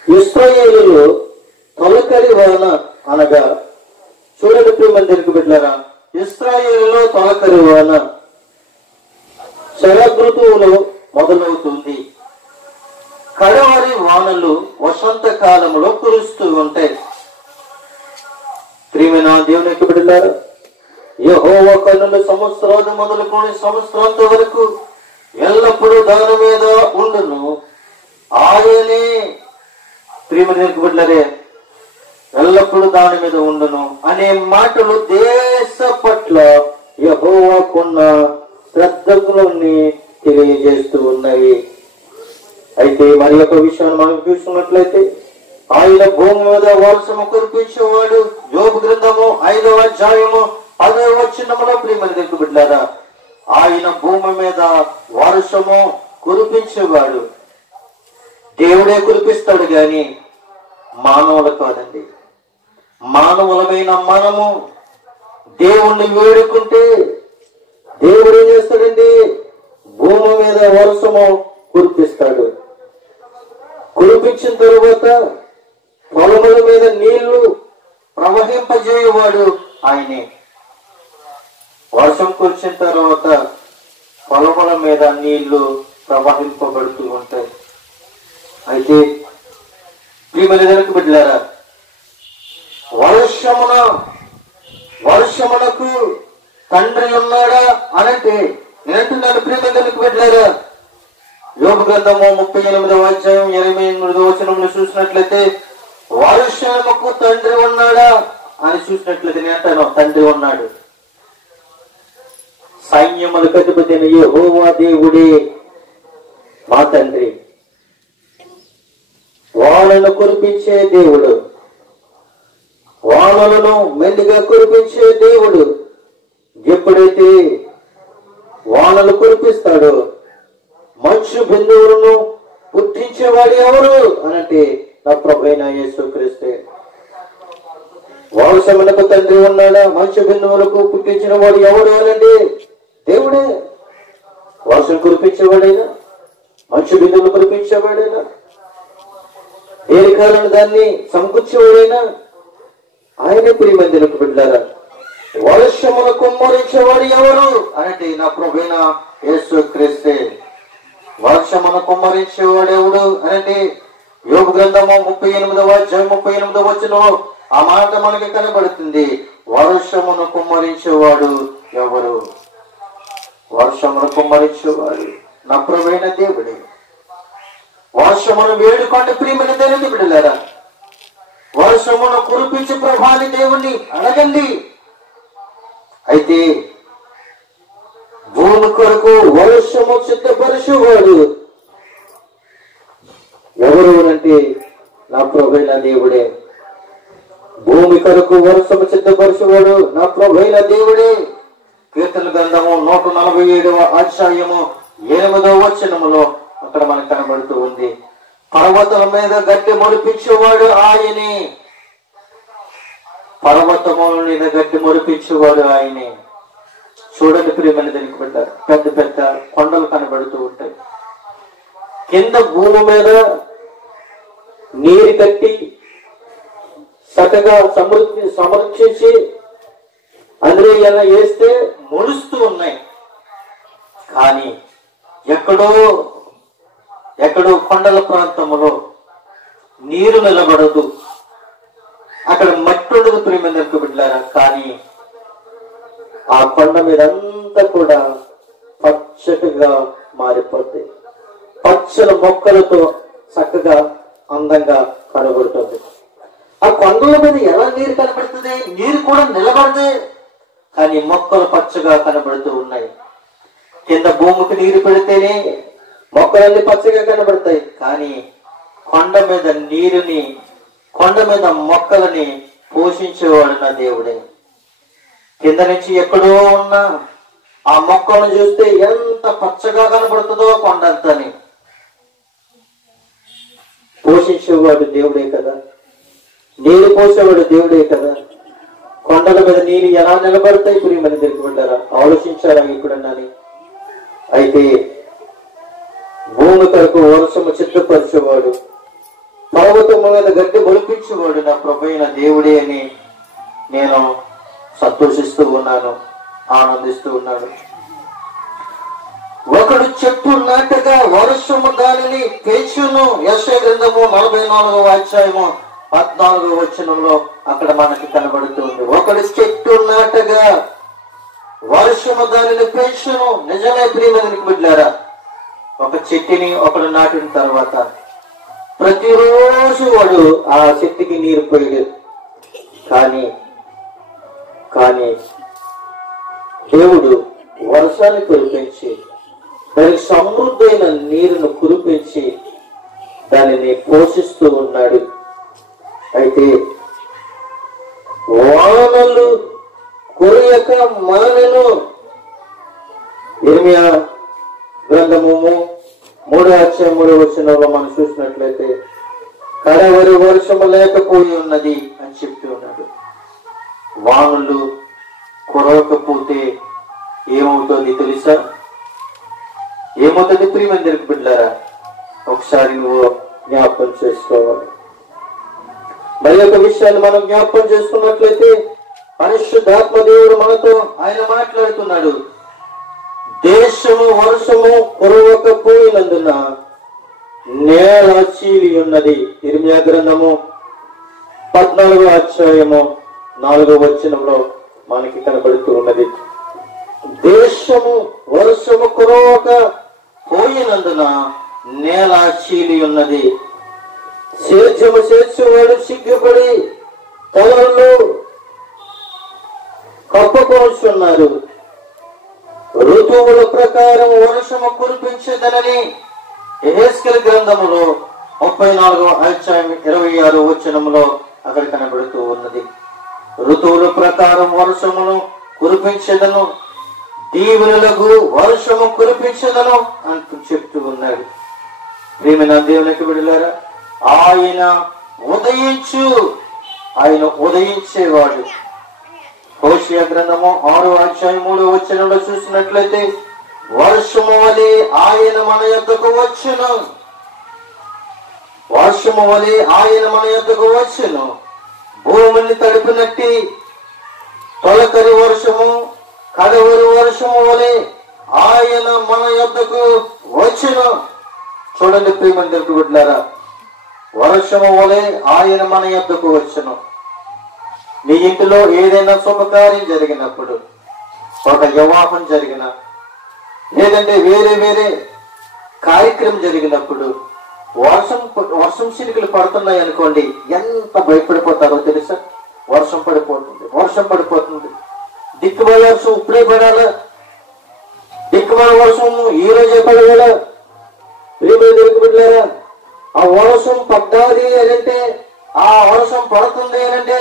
ఇశ్రాయేలులో తొలకరి వాన అనగా చూడండి ప్రియమైన దేనికి పెట్టారా. ఇశ్రాయేలులో తొలకరి వాన శరదృతువులో మొదలవుతుంది. కడవరి వానలు వసంత కాలంలో కురుస్తూ ఉంటాయి. ప్రియమైన దేవునికి బిడ్డలారా, యెహోవా కన్నులు సంవత్సరాలు మొదలుకొని సంవత్సరాంత వరకు ఎల్లప్పుడూ దాని మీద ఉండును. ఆయనే ప్రియమైన దేవునికి బిడ్డలారే ఎల్లప్పుడూ దాని మీద ఉండును అనే మాటలు దేశ పట్ల యెహోవాకున్న శ్రద్ధలోని తెలియజేస్తూ ఉన్నాయి. అయితే మరి ఒక విషయాన్ని మనం చూసుకున్నట్లయితే ఆయన భూమి మీద వర్షము కురిపించేవాడు. యోబు గ్రంథము 5వ అధ్యాయము 10వ వచనములో ప్రియమైన దేవుని బిడ్డలారా, ఆయన భూమి మీద వర్షము కురిపించేవాడు. దేవుడే కురిపిస్తాడు గాని మానవులు కాదండి. మానవులమైన మనము దేవుణ్ణి వేడుకుంటే దేవుడు ఏం చేస్తాడండి, భూమి మీద వర్షము కురిపిస్తాడు. కురిపించిన తరువాత పొలముల మీద నీళ్లు ప్రవహింపజేయవాడు ఆయనే. వర్షం కురిసిన తర్వాత పొలముల మీద నీళ్లు ప్రవహింపబడుతూ ఉంటాయి. అయితే ప్రియమైన దేవునికి బిడ్డలారా, వర్షమునకు తండ్రి ఉన్నాడా అనంటే నేనంటున్నాను ప్రియమైన దేవునికి బిడ్డలారా, యోబు గ్రంథము 38వ అధ్యాయం 28వ వచనంలో చూసినట్లయితే వర్షముకు తండ్రి ఉన్నాడా అని చూసినట్లయితే నేను అంటాను తండ్రి ఉన్నాడు. సైన్యములకు అధిపతి యెహోవా దేవుడే మా తండ్రి. వానను కురిపించే దేవుడు, వానలను మెండుగా కురిపించే దేవుడు. ఎప్పుడైతే వానలు కురిపిస్తాడో మంచు బిందువులను పుట్టించేవాడు ఎవరు అనంటే నా ప్రభువైన యేసుక్రీస్తే. వర్షమునకు తండ్రి ఉన్నాడా, మంచు బిందువులకు పుట్టించిన వాడు ఎవడు అనంటే దేవుడే. వర్షం కురిపించేవాడైనా, మంచు బిందువులు కురిపించేవాడైనా, దేనికాలను దాన్ని సమకూర్చేవాడైనా ఆయన ప్రియమందిరకు బిడ్డలారా. వర్షమును కుమ్మరించేవాడు ఎవరు అనంటే నా ప్రభువైన యేసుక్రీస్తే. వర్షమును కుమ్మరించేవాడు ఎవడు అనంటే యోబు గ్రంథము 38వ అధ్యాయం 38వ వచనంలో ఆ మాట మనకి కనబడుతుంది. వర్షమును కుమ్మరించేవాడు ఎవరు? వర్షమును కుమ్మరించేవాడు నా ప్రభువైన దేవుడే. వర్షమును వేడుకోండి ప్రియమైన దేవుని బిడ్డలారా. వర్షమును కురిపించి ప్రభాని దేవుణ్ణి అడగండి. అయితే భూమి కొరకు వర్షము సిద్ధపరచువాడు ఎవరు అంటే నా ప్రభువైన దేవుడే. భూమి కొరకు వర్షము సిద్ధపరచువాడు నా ప్రభువైన దేవుడే. కీర్తన గ్రంథము 147వ అధ్యాయము 8వ వచనములో అక్కడ మనకు కనబడుతూ ఉంది. పర్వతముల మీద గడ్డి మొలిపించేవాడు ఆయనే. పర్వతముల మీద గడ్డి మొలిపించేవాడు ఆయనే. చూడండి ప్రియమైన దానికి పెట్టారు, పెద్ద పెద్ద కొండలు కనబడుతూ ఉంటాయి. కింద భూమి మీద నీరు కట్టి చక్కగా సంరక్షించి అందులో ఇలా వేస్తే మొలుస్తూ ఉన్నాయి. కానీ ఎక్కడో కొండల ప్రాంతంలో నీరు నిలబడదు, అక్కడ మట్టి ఉండదు ప్రియమైన దానికి బిడ్డలారా. కానీ ఆ కొండ మీద అంతా కూడా పచ్చటిగా మారిపోతాయి. పచ్చని మొక్కలతో చక్కగా అందంగా కనబడుతుంది. ఆ కొండల మీద ఎలా నీరు కనబడుతుంది? నీరు కూడా నిలబడదు, కానీ మొక్కలు పచ్చగా కనబడుతూ ఉన్నాయి. కింద భూమికి నీరు పెడితేనే మొక్కలన్నీ పచ్చగా కనబడతాయి, కానీ కొండ మీద నీరుని, కొండ మీద మొక్కలని పోషించేవాడు నా దేవుడే. కింద నుంచి ఎక్కడో ఉన్న ఆ మొక్కలను చూస్తే ఎంత పచ్చగా కనబడుతుందో కొండంతని. పోషించేవాడు దేవుడే కదా, నీరు పోసేవాడు దేవుడే కదా. కొండల మీద నీరు ఎలా నిలబడతాయి? ఇప్పుడు మన దగ్గరికి వెళ్ళారా? ఆలోచించారా ఇప్పుడన్నాని? అయితే భూమి కొరకు వర్షము చిత్రపరిచేవాడు, పర్వతము మీద గడ్డి మొలిపించేవాడు నా ప్రభువైన దేవుడే అని నేను సంతోషిస్తూ ఉన్నాను, ఆనందిస్తూ ఉన్నాను. ఒకడు చెట్టు నాటగా వర్షము దానిని పెంచును. యెషయా గ్రంథము 44వ అధ్యాయము 14వ వచనంలో అక్కడ మనకి కనబడుతుంది. ఒకడు చెట్టు నాటగా వర్షము దానిని పెంచును. నిజమే ప్రియమైనటువంటి బిడ్డలారా, ఒక చెట్టుని ఒకడు నాటిన తర్వాత ప్రతిరోజు వాడు ఆ చెట్టుకి నీరు పోయాడు. కానీ దేవుడు వర్షాన్ని కురిపించి దానికి సమృద్ధైన నీరును కురిపించి దానిని పోషిస్తూ ఉన్నాడు. అయితే వానలు కురియక మానెను. ఇర్మియా గ్రంథము 3వ అధ్యాయం 3వ వచనంలో మనం చూసినట్లయితే కడవరి వర్షము లేకపోయి ఉన్నది అని చెప్తూ ఉన్నాడు. వానలు కురవకపోతే ఏమవుతుంది తెలుసా? ఏమవుతుంది ప్రియమందిరికి బిడ్డలారా? ఒకసారి నువ్వు జ్ఞాపకం చేసుకోవాలి. మరి ఒక విషయాన్ని మనం జ్ఞాపకం చేసుకున్నట్లయితే పరిశుద్ధాత్మ దేవుడు మనతో ఆయన మాట్లాడుతున్నాడు. దేశము వర్షము కురవకపోయినందున నేల చీలి ఉన్నది. ఇర్మియా గ్రంథము 14వ అధ్యాయము 4వ వచనంలో మనకి కనబడుతూ ఉన్నది. దేశము వర్షము కురవక పోయినందున నేల చీలి ఉన్నది. సేద్యము చేసేవాడు సిగ్గుపడి పొలంలో కప్పుకొనుచున్నారు. ఋతువుల ప్రకారం వర్షము కురిపించదనని యెహెజ్కేలు గ్రంథములో 34వ అధ్యాయం 26వ వచనంలో అక్కడ కనబడుతూ ఉన్నది. ఋతువుల ప్రకారం వర్షమును కురిపించదను, దీవెనలకు వర్షము కురిపించదను అంటూ చెప్తూ ఉన్నాడు. ప్రియమైన దేవునికి బిడ్డలారా, ఆయన ఉదయించేవాడు. హోషేయ గ్రంథము 6వ అధ్యాయం 3వ వచనంలో చూసినట్లయితే వర్షము వలె ఆయన మన యొద్దకు వచ్చును. వర్షము వలె ఆయన మన యొద్దకు వచ్చును. భూమిని తడిపినట్టి తొలకరి వర్షము కడవరి వర్షము వలె ఆయన మన యొద్దకు వచ్చును. చూడండి ప్రియమందిరికి బిడ్డలారా, వర్షము వలె ఆయన మన యొద్దకు వచ్చును. నీ ఇంటిలో ఏదైనా శుభకార్యం జరిగినప్పుడు, ఒక వివాహం జరిగిన, లేదంటే వేరే కార్యక్రమం జరిగినప్పుడు వర్షం చినుకులు పడుతున్నాయి అనుకోండి, ఎంత భయపడిపోతారో తెలుసా? వర్షం పడిపోతుంది. దిక్కుమాల వర్షం ఇప్పుడే పడాలా? దిక్కుమాల వర్షం ఈ రోజే పడగల? బిడ్డలారా, ఆ వర్షం పడ్డాది అనంటే, ఆ వర్షం పడుతుంది అనంటే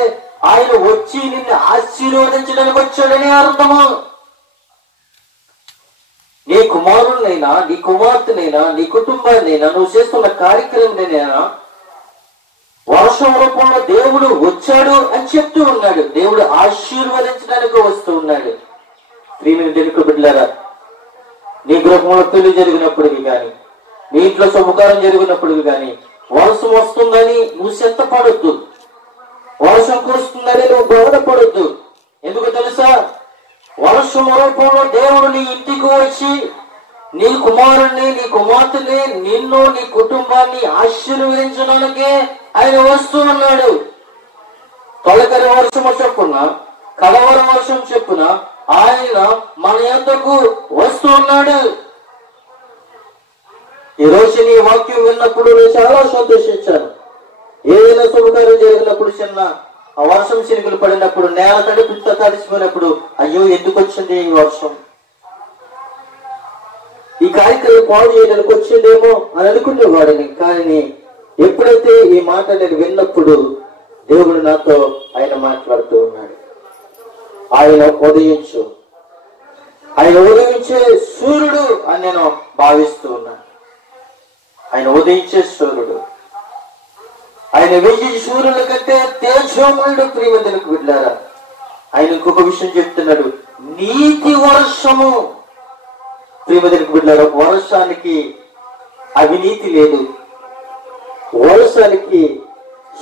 ఆయన వచ్చి నిన్ను ఆశీర్వదించడానికి వచ్చాడని అర్థము. నీ కుమారుడినైనా, నీ కుమార్తెనైనా, నీ కుటుంబాన్నైనా, నువ్వు చేస్తున్న కార్యక్రమం వర్షం రూపంలో దేవుడు వచ్చాడు అని చెప్తూ ఉన్నాడు. దేవుడు ఆశీర్వదించడానికి వస్తూ ఉన్నాడు. ప్రియమైన దేవుని బిడ్డలారా, నీ గృహంలో పెళ్లి జరిగినప్పటికీ కానీ, నీ ఇంట్లో శుభకార్యం జరిగినప్పటికీ కానీ వర్షం వస్తుందని నువ్వు చింతపడొద్దు, వర్షం కురుస్తుందని నువ్వు బాధపడొద్దు. ఎందుకు తెలుసా? వర్షం రూపంలో దేవుడు నీ ఇంటికి వచ్చి నీ కుమారుణ్ణి, నీ కుమార్తెని, నిన్ను, నీ కుటుంబాన్ని ఆశీర్వదించడానికి ఆయన వస్తూ ఉన్నాడు. తొలకరి వర్షం చెప్పున, కలవర వర్షం చెప్పున ఆయన మన యొద్దకు వస్తూ ఉన్నాడు. ఈ రోజు నీ వాక్యం విన్నప్పుడు నేను చాలా సంతోషించాను. ఏదైనా శుభకార్యం జరిగినప్పుడు చిన్న ఆ వర్షం చినుకులు పడినప్పుడు నేల తడిసిపోయినప్పుడు అయ్యో ఎందుకు వచ్చింది ఈ వర్షం, ఈ కార్యక్రమం పాడు చేయడానికి వచ్చిందేమో అని అనుకునేవాడిని. కానీ ఎప్పుడైతే ఈ మాట నేను విన్నప్పుడు దేవుడు నాతో ఆయన మాట్లాడుతూ ఉన్నాడు. ఆయన ఉదయించే సూర్యుడు అని నేను భావిస్తూ ఉన్నాను. ఆయన ఉదయించే సూర్యుడు, ఆయన 1000 సూర్యుల కంటే తేజోమయుడు. ప్రియమంతులకు బిడ్డలారా, ఆయన ఇంకొక విషయం చెప్తున్నాడు, నీతి వర్షము. ప్రియమంతులకు బిడ్డలారా, వర్షానికి అవినీతి లేదు, వర్షానికి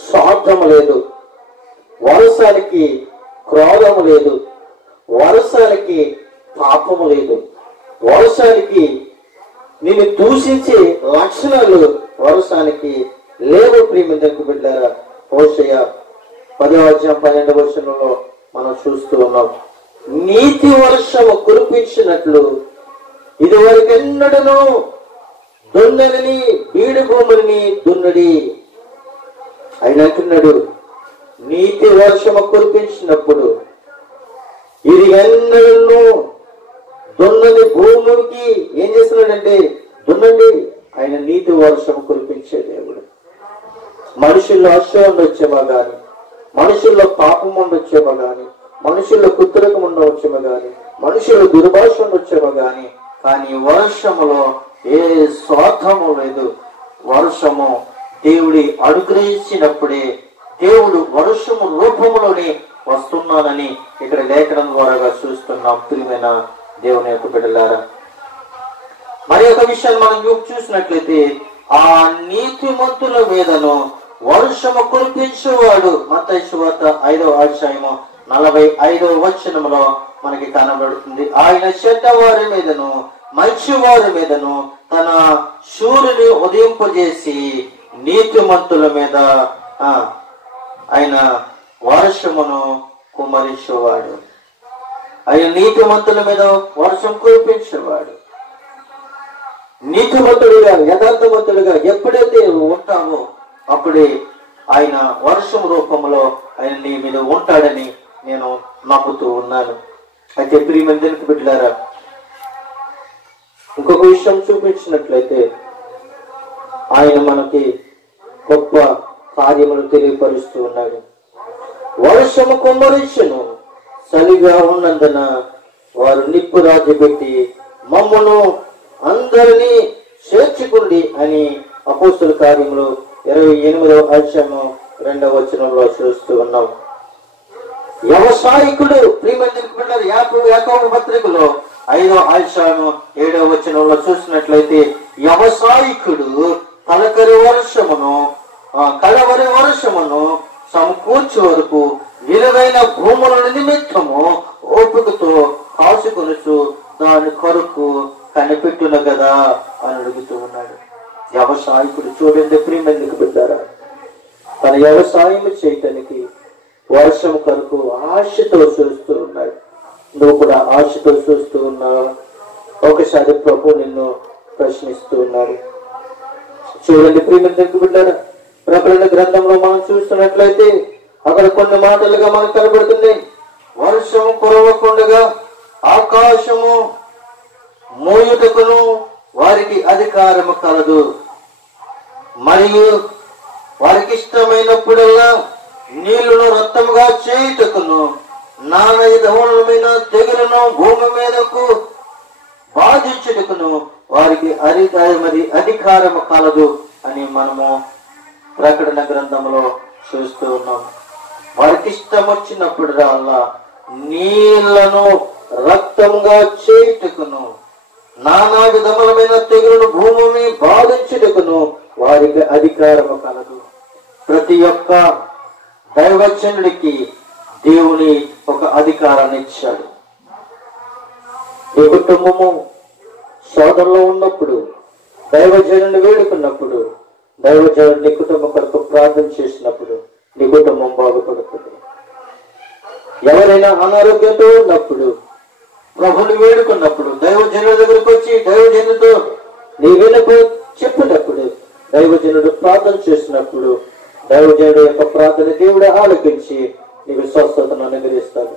స్వార్థము లేదు, వర్షానికి క్రోధము లేదు, వర్షానికి పాపము లేదు, వర్షానికి నిన్ను దూషించే లక్షణాలు వర్షానికి లేవు. ప్రియమంతులకు బిడ్డలారా, హోషేయ 10:12 మనం చూస్తూ ఉన్నాం. నీతి వర్షము కురిపించినట్లు ఇదివరకెన్నడను దున్నని బీడు భూములని దున్నడి. ఆయన అంటున్నాడు, నీతి వర్షము కురిపించినప్పుడు ఇది ఎన్నడను దున్నని భూములకి ఏం చేస్తున్నాడంటే దున్నండి. ఆయన నీతి వర్షం కురిపించే దేవుడు. మనుషుల్లో అసూయ ఉండొచ్చేమో గాని, మనుషుల్లో పాపం ఉండొచ్చేమో గాని, మనుషుల్లో కుత్తురకం ఉండవచ్చేమో గాని, మనుషుల్లో దుర్భాష ఉండొచ్చేమో గాని, కానీ వర్షములో ఏ స్వార్థము లేదు. వర్షము దేవుడి అనుగ్రహించినప్పుడే దేవుడు వర్షము రూపంలోనే వస్తున్నానని ఇక్కడ లేఖనం ద్వారా చూస్తున్నాం. ప్రియమైన దేవుని యొక్క బిడ్డలారా, మరి ఒక విషయాన్ని మనం చూసినట్లయితే ఆ నీతిమంతుల మీదను వర్షము కురిపించేవాడు. మత్తయి సువార్త 5:45 మనకి కనబడుతుంది. ఆయన చెడ్డవారి మీదను మంచివారి మీదను తన సూర్యుని ఉదయింపజేసి నీతిమంతుల మీద ఆయన వర్షమును కుమ్మరించేవాడు. ఆయన నీతిమంతుల మీద వర్షం కురిపించేవాడు. నీతిమంతుడిగా యథార్థవంతుడిగా ఎప్పుడైతే ఉంటామో అప్పుడే ఆయన వర్షం రూపంలో ఆయన నీ మీద ఉంటాడని నేను నమ్ముతూ ఉన్నాను. అయితే ప్రియమంతులకు బిడ్డలారా, ఇంకొక విషయం చూపించినట్లయితే ఆయన మనకి గొప్ప కార్యములు తెలియపరుస్తూ ఉన్నాడు. వర్షము కుమ్మరించెను, చలిగా ఉన్నందున వారు నిప్పు రాజు పెట్టి మమ్మను అందరినీ చేర్చుకుండి అని అపోస్తుల కార్యములు 28:2 చూస్తూ ఉన్నాం. వ్యవసాయకుడు ప్రియమంతులకు యాకోబు పత్రికలో 5:7 చూసినట్లయితే వ్యవసాయకుడు కడవరి వర్షమును సమకూర్చే వరకు విలువైన భూముల నిమిత్తము ఓపికతో కాసుకొనుచు దాని కొరకు కనిపెట్టును కదా అని అడుగుతూ ఉన్నాడు. వ్యవసాయకుడు చూడండి ప్రియమంతులకు బిడ్డారా, తన వ్యవసాయం చేయటానికి వర్షం కొరకు ఆశతో చూస్తూ ఉన్నాడు. నువ్వు కూడా ఆశతో చూస్తూ ఉన్నావా? ఒకసారి ప్రభు నిన్ను ప్రశ్నిస్తూ ఉన్నాడు. చూడండి ప్రియమంతులకు బిడ్డారా, ప్రకటన గ్రంథంలో మనం చూస్తున్నట్లయితే అక్కడ కొన్ని మాటలుగా మనకు కనబడుతుంది. వర్షము కురవకుండగా ఆకాశము మోయుటకును వారికి అధికారము కలదు, మరియు వారికి ఇష్టమైనప్పుడల్లా నీళ్లను రక్తముగా చేయుటకును నానా విధములమైన తెగులను భూమి మీదకు బాధించుటకును వారికి అధికారము కలదు అని మనము ప్రకటన గ్రంథంలో చూస్తూ ఉన్నాం. వారికి ఇష్టం వచ్చినప్పుడు నీళ్లను రక్తంగా చేయుటకును నానా విధములమైన తెగులను భూమిని బాధించుటకును వారికి అధికారము కలదు. ప్రతి ఒక్క దైవజనుడికి దేవుని ఒక అధికారాన్ని ఇచ్చాడు. ఈ కుటుంబము శోధనలో ఉన్నప్పుడు, దైవజనుని వేడుకున్నప్పుడు, దైవజనుడు నీ కుటుంబం కొరకు ప్రార్థన చేసినప్పుడు నీ కుటుంబం బాగుపడుతుంది. ఎవరైనా అనారోగ్యంతో ఉన్నప్పుడు, ప్రభుని వేడుకున్నప్పుడు, దైవజనుల దగ్గరకు వచ్చి దైవజనుడితో నీ చెప్పినప్పుడు, దైవజనుడు ప్రార్థన చేసినప్పుడు దైవజనుడు యొక్క ప్రార్థన దేవుడు ఆలకించి నీకు స్వస్థతను అనుగ్రహిస్తాడు.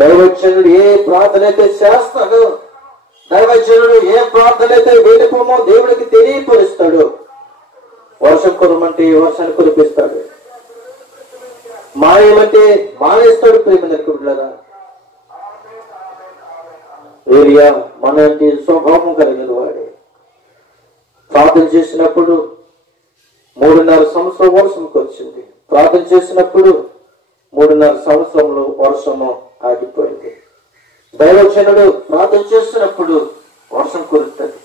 దైవజనుడు ఏ ప్రార్థన అయితే చేస్తాడో, దైవజనుడు ఏ ప్రార్థన అయితే వేడుకోమో దేవుడికి తెలియపరుస్తాడు. వర్షం కురమంటే వర్షాన్ని కురిపిస్తాడు, మానేమంటే మానేస్తాడు. ప్రేమనుకుంటున్నారా? ఏరియా మనకి స్వభావం కలిగిన వాడే. ప్రార్థన చేసినప్పుడు 3.5 సంవత్సరం వర్షంకి వచ్చింది. ప్రార్థన చేసినప్పుడు 3.5 సంవత్సరంలో వర్షము ఆగిపోయింది. దైవజనుడు ప్రార్థన చేసినప్పుడు వర్షం కురుస్తుంది.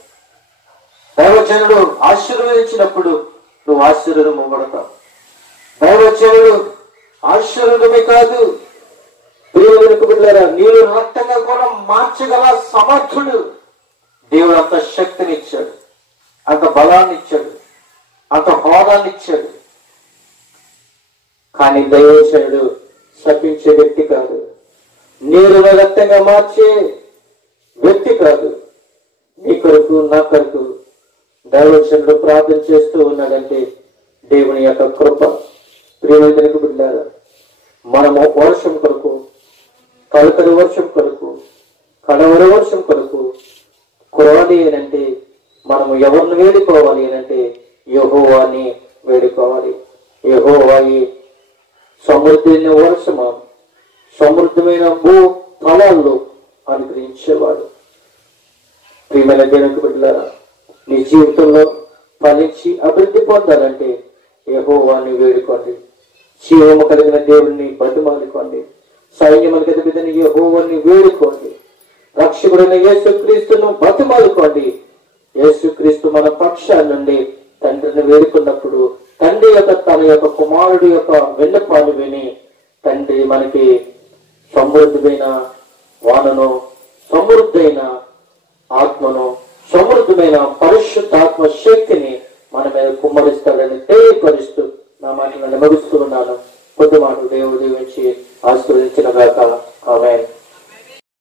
దైవజనుడు ఆశీర్వదించినప్పుడు నువ్వు ఆశీర్వదమవ్వబడతావు. దైవజనుడు ఆశీర్వదమే కాదు, ప్రియమైన బిడ్డలారా, నీరు రక్తంగా కూడా మార్చగల సమర్థుడు. దేవుడు అంత శక్తిని ఇచ్చాడు, అంత బలాన్ని ఇచ్చాడు, అంత హోదాన్ని ఇచ్చాడు. కానీ దైవజనుడు శపించే వ్యక్తి కాదు, నీరును రక్తంగా మార్చే వ్యక్తి కాదు. నీ కొరకు నా కొరకు దైవజనుడు ప్రార్థన చేస్తూ ఉన్నాడంటే దేవుని యొక్క కృప. ప్రియమైన బిడ్డలారా, మనము వర్షం కొరకు, కలకరి వర్షం కొరకు, కడవరి వర్షం కొరకు కురవాలి అనంటే మనము ఎవరిని వేడుకోవాలి అనంటే యెహోవాని వేడుకోవాలి. యెహోవాయి సమృద్ధమైన వర్షము, సమృద్ధమైన భూ ఫలాల్లో అనుగ్రహించేవాడు. ప్రియమైన దేవుని బిడ్డలారా, నీ జీవితంలో ఫలించి అభివృద్ధి పొందాలంటే యెహోవాని వేడుకోండి. జీవము కలిగిన దేవుడిని బతిమాలుకోండి. సైన్యములకు అధిపతిని యెహోవాని వేడుకోండి. రక్షకుడైన యేసుక్రీస్తును బతిమాలుకోండి. యేసుక్రీస్తు మన పక్షాల నుండి తండ్రిని వేడుకున్నప్పుడు తండ్రి యొక్క తన యొక్క కుమారుడి యొక్క విన్నపాలు విని తండ్రి మనకి సమృద్ధమైన వానను, సమృద్ధైన ఆత్మను, సమృద్ధమైన పరిశుద్ధాత్మ శక్తిని మన మీద కుమ్మరిస్తాడని తెలియపరుస్తూ నా మాటలను ముగిస్తూ ఉన్నాను. కొద్ది మాట